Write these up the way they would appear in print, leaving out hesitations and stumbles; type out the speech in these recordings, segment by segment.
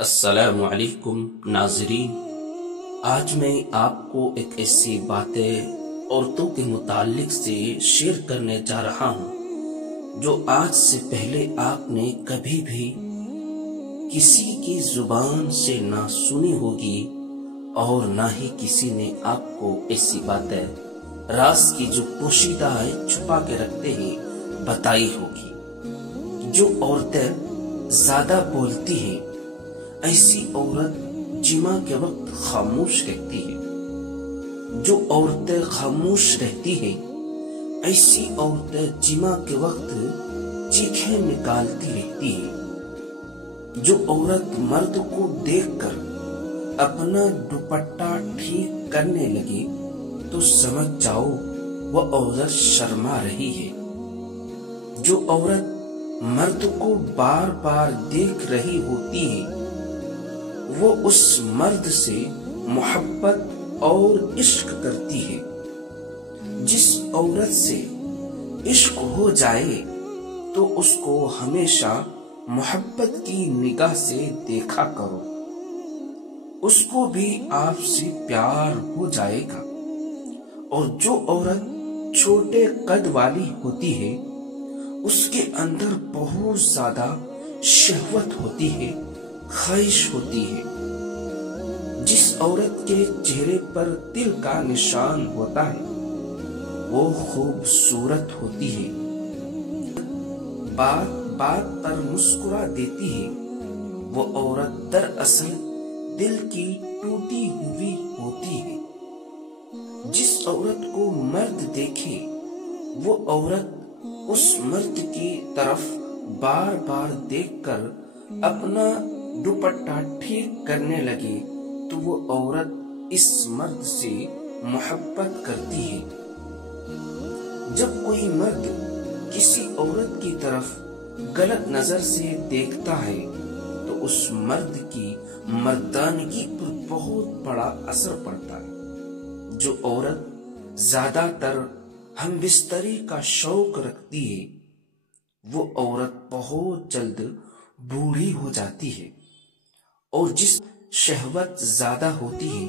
السلام علیکم ناظرین، آج میں آپ کو ایک ایسی باتیں عورتوں کے متعلق سے شیئر کرنے جا رہا ہوں جو آج سے پہلے آپ نے کبھی بھی کسی کی زبان سے نہ سنی ہوگی اور نہ ہی کسی نے آپ کو ایسی باتیں راز کی جو پوشیدہ ہے چھپا کے رکھتے ہیں بتائی ہوگی۔ جو عورتیں زیادہ بولتی ہیں ایسی عورت جمعہ کے وقت خاموش رہتی ہے۔ جو عورتیں خاموش رہتی ہیں ایسی عورتیں جمعہ کے وقت چیخیں نکالتی رہتی ہیں۔ جو عورت مرد کو دیکھ کر اپنا دوپٹہ ٹھیک کرنے لگے تو سمجھ جاؤ وہ عورت شرما رہی ہے۔ جو عورت مرد کو بار بار دیکھ رہی ہوتی ہے وہ اس مرد سے محبت اور عشق کرتی ہے۔ جس عورت سے عشق ہو جائے تو اس کو ہمیشہ محبت کی نگاہ سے دیکھا کرو، اس کو بھی آپ سے پیار ہو جائے گا۔ اور جو عورت چھوٹے قد والی ہوتی ہے اس کے اندر بہت زیادہ شہوت ہوتی ہے، خواہش ہوتی ہے۔ جس عورت کے چہرے پر تل کا نشان ہوتا ہے وہ خوبصورت ہوتی ہے، بات بات پر مسکرا دیتی ہے، وہ عورت دراصل دل کی ٹوٹی ہوئی ہوتی ہے۔ جس عورت کو مرد دیکھے وہ عورت اس مرد کی طرف بار بار دیکھ کر اپنا دوپٹہ ٹھیک کرنے لگے تو وہ عورت اس مرد سے محبت کرتی ہے۔ جب کوئی مرد کسی عورت کی طرف غلط نظر سے دیکھتا ہے تو اس مرد کی مردانگی پر بہت بڑا اثر پڑتا ہے۔ جو عورت زیادہ تر ہم بستری کا شوق رکھتی ہے وہ عورت بہت جلد بوڑھی ہو جاتی ہے، اور جس شہوت زیادہ ہوتی ہے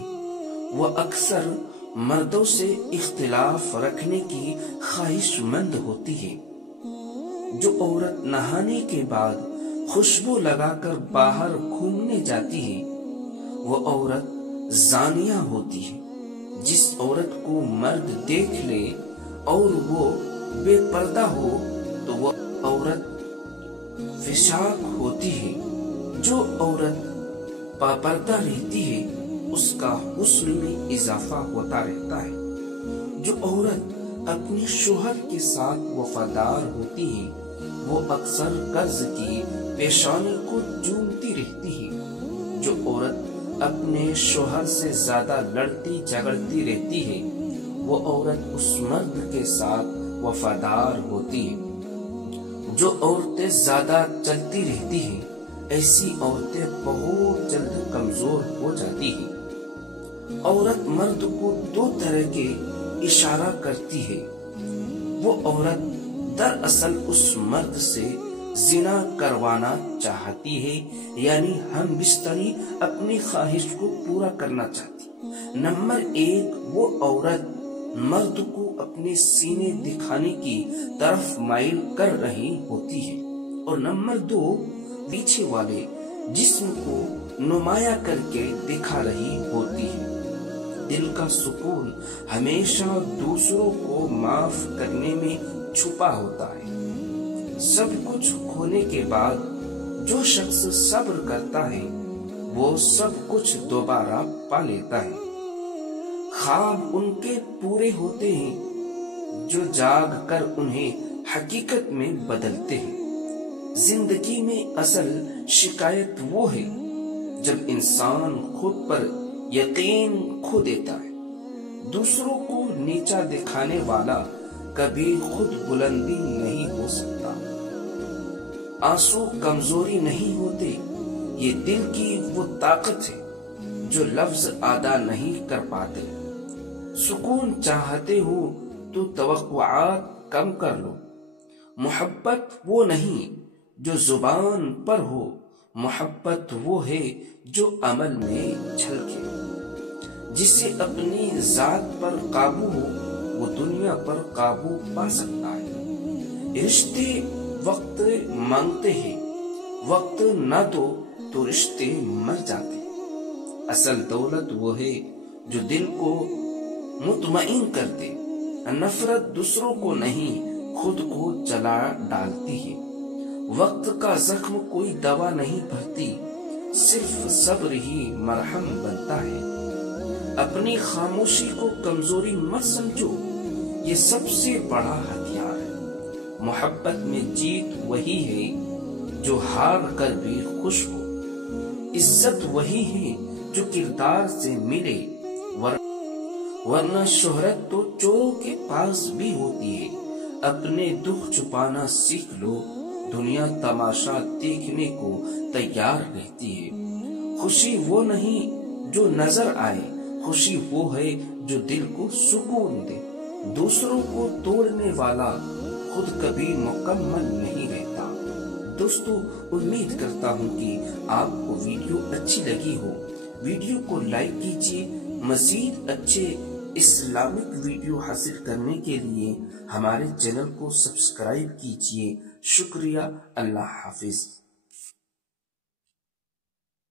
وہ اکثر مردوں سے اختلاف رکھنے کی خواہش مند ہوتی ہے۔ جو عورت نہانے کے بعد خوشبو لگا کر باہر گھومنے جاتی ہے وہ عورت زانیہ ہوتی ہے۔ جس عورت کو مرد دیکھ لے اور وہ بے پردہ ہو تو وہ عورت فساق ہوتی ہے۔ جو عورت پاپردہ رہتی ہے اس کا حسن میں اضافہ ہوتا رہتا ہے۔ جو عورت اپنے شوہر کے ساتھ وفادار ہوتی ہے وہ اکثر قرض کی پیشانی کو چومتی رہتی ہے۔ جو عورت اپنے شوہر سے زیادہ لڑتی جھگڑتی رہتی ہے وہ عورت اس مرد کے ساتھ وفادار ہوتی ہے۔ جو عورتیں زیادہ چلتی رہتی ہیں ایسی عورتیں بہت جلد کمزور ہو جاتی ہیں۔ عورت مرد کو دو طرح کے اشارہ کرتی ہے۔ وہ عورت دراصل اس مرد سے زنا کروانا چاہتی ہے، یعنی ہم بستری اپنی خواہش کو پورا کرنا چاہتی۔ نمبر 1 وہ عورت مرد کو اپنے سینے دکھانے کی طرف مائل کر رہی ہوتی ہے، اور نمبر 2 پیچھے والے جسم کو نمایاں کر کے دکھا رہی ہوتی ہے۔ دل کا سکون ہمیشہ دوسروں کو معاف کرنے میں چھپا ہوتا ہے۔ سب کچھ کھونے کے بعد جو شخص صبر کرتا ہے وہ سب کچھ دوبارہ پا لیتا ہے۔ خواب ان کے پورے ہوتے ہیں جو جاگ کر انہیں حقیقت میں بدلتے ہیں۔ زندگی میں اصل شکایت وہ ہے جب انسان خود پر یقین کھو دیتا ہے۔ دوسروں کو نیچا دکھانے والا کبھی خود بلندی نہیں ہو سکتا۔ آنسو کمزوری نہیں ہوتے، یہ دل کی وہ طاقت ہے جو لفظ ادا نہیں کر پاتے۔ سکون چاہتے ہو تو توقعات کم کر لو۔ محبت وہ نہیں جو زبان پر ہو، محبت وہ ہے جو عمل میں جھلکے، جسے اپنی ذات پر قابو ہو وہ دنیا پر قابو پا سکتا ہے۔ رشتے وقت مانگتے ہیں، وقت نہ دو تو رشتے مر جاتے۔ اصل دولت وہ ہے جو دل کو مطمئن کر دے۔ نفرت دوسروں کو نہیں خود کو جلا ڈالتی ہے۔ وقت کا زخم کوئی دوا نہیں بھرتی، صرف صبر ہی مرہم بنتا ہے۔ اپنی خاموشی کو کمزوری مت سمجھو، یہ سب سے بڑا ہتھیار ہے۔ محبت میں جیت وہی ہے جو ہار کر بھی خوش ہو۔ عزت وہی ہے جو کردار سے ملے، ورنہ شہرت تو چوروں کے پاس بھی ہوتی ہے۔ اپنے دکھ چھپانا سیکھ لو، دنیا تماشا دیکھنے کو تیار رہتی ہے۔ خوشی وہ نہیں جو نظر آئے، خوشی وہ ہے جو دل کو سکون دے۔ دوسروں کو توڑنے والا خود کبھی مکمل نہیں رہتا۔ دوستو، امید کرتا ہوں کہ آپ کو ویڈیو اچھی لگی ہو۔ ویڈیو کو لائک کیجیے۔ مزید اچھے اسلامک ویڈیو حاصل کرنے کے لیے ہمارے چینل کو سبسکرائب کیجیے۔ شکریہ۔ اللہ حافظ۔